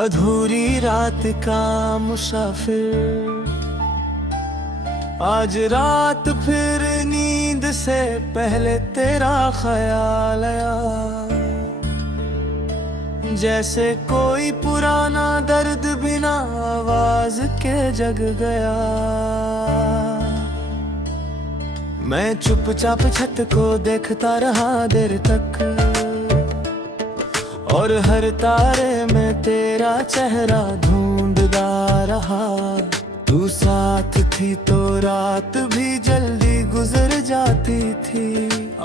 अधूरी रात का मुसाफिर, आज रात फिर नींद से पहले तेरा ख्याल आया। जैसे कोई पुराना दर्द बिना आवाज के जग गया। मैं चुपचाप छत को देखता रहा देर तक, और हर तारे में तेरा चेहरा ढूंढता रहा। तू साथ थी तो रात भी जल्दी गुजर जाती थी।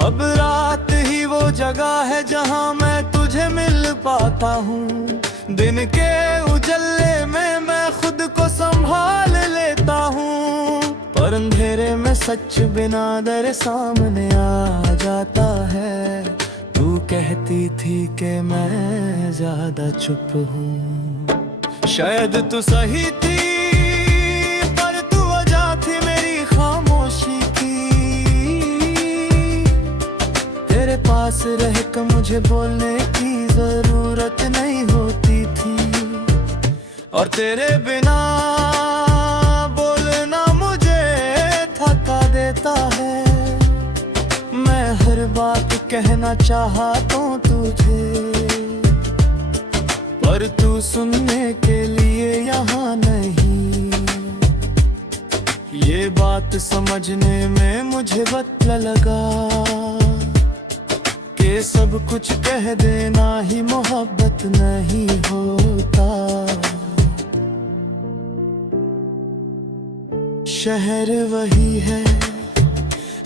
अब रात ही वो जगह है जहां मैं तुझे मिल पाता हूँ। दिन के उजले में मैं खुद को संभाल लेता हूँ, पर अंधेरे में सच बिना डरे सामने आ जाता है। तू कहती थी कि मैं ज्यादा चुप हूँ, शायद तू सही थी, पर तू वजह थी मेरी खामोशी की। तेरे पास रह कर मुझे बोलने की जरूरत नहीं होती थी, और तेरे बिना बोलना मुझे थका देता है। मैं हर बात कहना चाहा तो तुझे, पर तू सुनने के लिए यहाँ नहीं। ये बात समझने में मुझे वक्त लगा कि सब कुछ कह देना ही मोहब्बत नहीं होता। शहर वही है,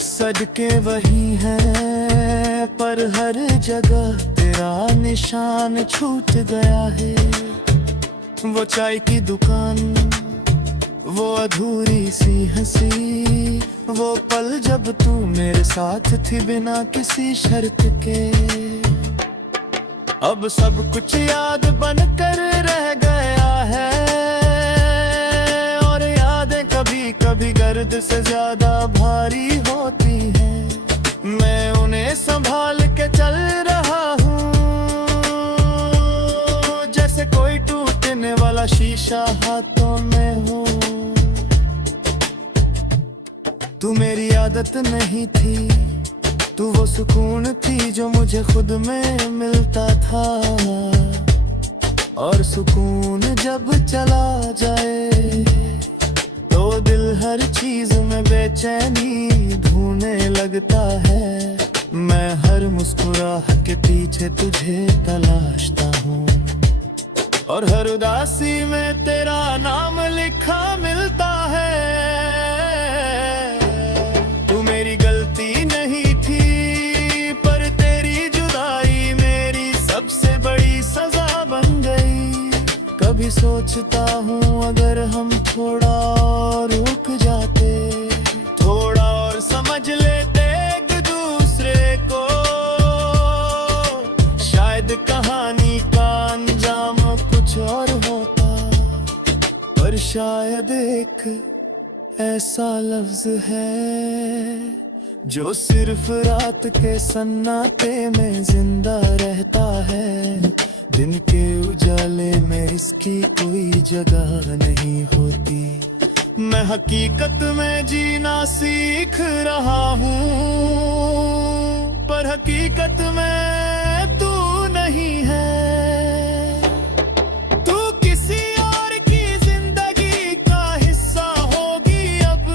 सड़कें वही हैं, पर हर जगह तेरा निशान छूट गया है। वो चाय की दुकान, वो अधूरी सी हंसी, वो पल जब तू मेरे साथ थी बिना किसी शर्त के। अब सब कुछ याद बनकर रह गया है, और यादें कभी कभी गर्द से ज्यादा भारी होती हैं। मैं उन्हें संभाल के चल रहा हूँ, जैसे कोई टूटने वाला शीशा हाथों में हो। तू मेरी आदत नहीं थी, तू वो सुकून थी जो मुझे खुद में मिलता था। और सुकून जब चला जाए तो दिल हर चीज में बेचैनी ढूंढने लगता है। मैं हर मुस्कुराहट के पीछे तुझे तलाशता हूँ, और हर उदासी में तेरा नाम लिखा मिलता है। तू मेरी गलती नहीं थी, पर तेरी जुदाई मेरी सबसे बड़ी सजा बन गई। कभी सोचता हूँ अगर हम थोड़ा और रुक जाते, थोड़ा और समझ लेते एक दूसरे को, शायद कहानी का अंजाम कुछ और होता। पर शायद एक ऐसा लफ्ज है जो सिर्फ रात के सन्नाटे में जिंदा रहता है। दिन के उजाले में इसकी कोई जगह नहीं होती। मैं हकीकत में जीना सीख रहा हूँ, पर हकीकत में तू नहीं है। तू किसी और की जिंदगी का हिस्सा होगी अब,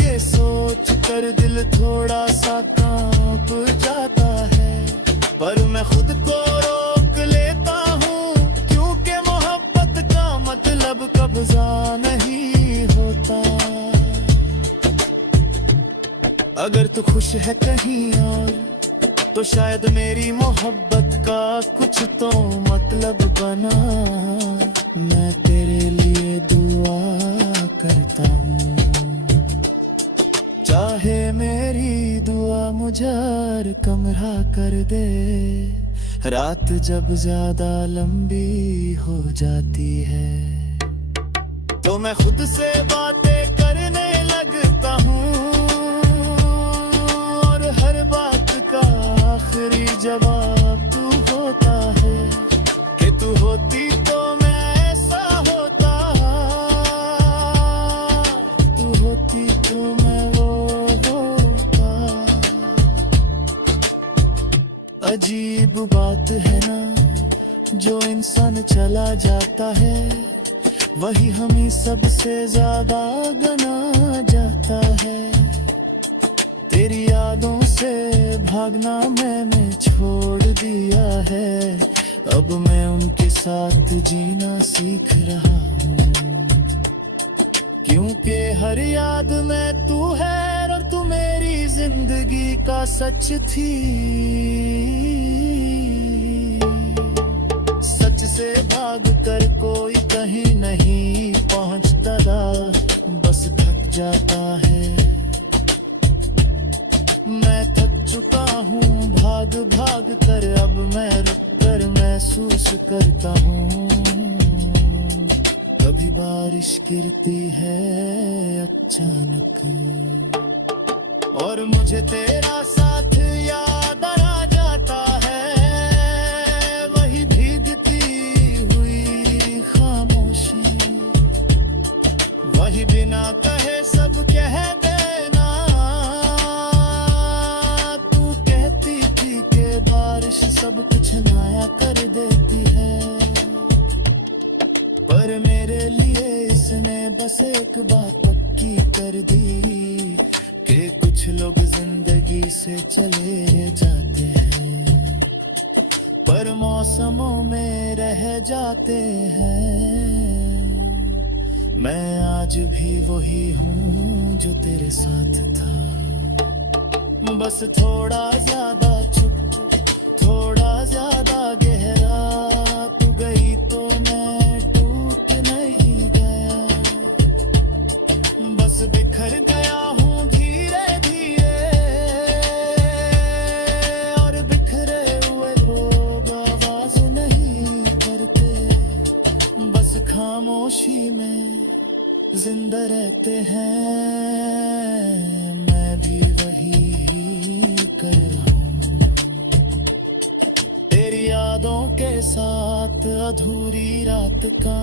ये सोच कर दिल थोड़ा सा कांप जाता है। पर मैं खुद को रोक लेता हूँ, क्योंकि मोहब्बत का मतलब कब्जा नहीं होता। अगर तू खुश है कहीं और, तो शायद मेरी मोहब्बत का कुछ तो मतलब बना। मैं तेरे लिए दुआ करता हूँ, चाहे मेरी दुआ मुझे कमरा कर दे। रात जब ज्यादा लंबी हो जाती है, तो मैं खुद से बातें करने लगता हूँ, और हर बात का आखिरी जवाब तू होता है कि तू होती तो मैं अब बात है ना, जो इंसान चला जाता है वही हमें सबसे ज्यादा गना जाता है। तेरी यादों से भागना मैंने छोड़ दिया है, अब मैं उनके साथ जीना सीख रहा हूँ। क्योंकि हर याद में तू है और तू मेरी जिंदगी का सच थी। सच से भाग कर कोई कहीं नहीं पहुंचता, बस थक जाता है। मैं थक चुका हूँ भाग भाग कर, अब मैं रुक कर महसूस करता हूँ। कभी बारिश गिरती है अचानक और मुझे तेरा साथ याद आ जाता है। वही भीगती हुई खामोशी, वही बिना कहे सब कह देना। तू कहती थी कि बारिश सब कुछ नया कर देती है, पर मेरे लिए इसने बस एक बात पक्की कर दी कि कुछ लोग जिंदगी से चले जाते हैं पर मौसमों में रह जाते हैं। मैं आज भी वही हूँ जो तेरे साथ था, बस थोड़ा ज्यादा चुप, थोड़ा ज्यादा गहरा। तू गई तो मैं टूट नहीं गया, बस बिखर गया हूँ धीरे धीरे। और बिखरे हुए लोग आवाज नहीं करते, बस खामोशी में जिंदा रहते हैं। मैं भी वही कर रहा हूँ, तेरी यादों के साथ अधूरी रात का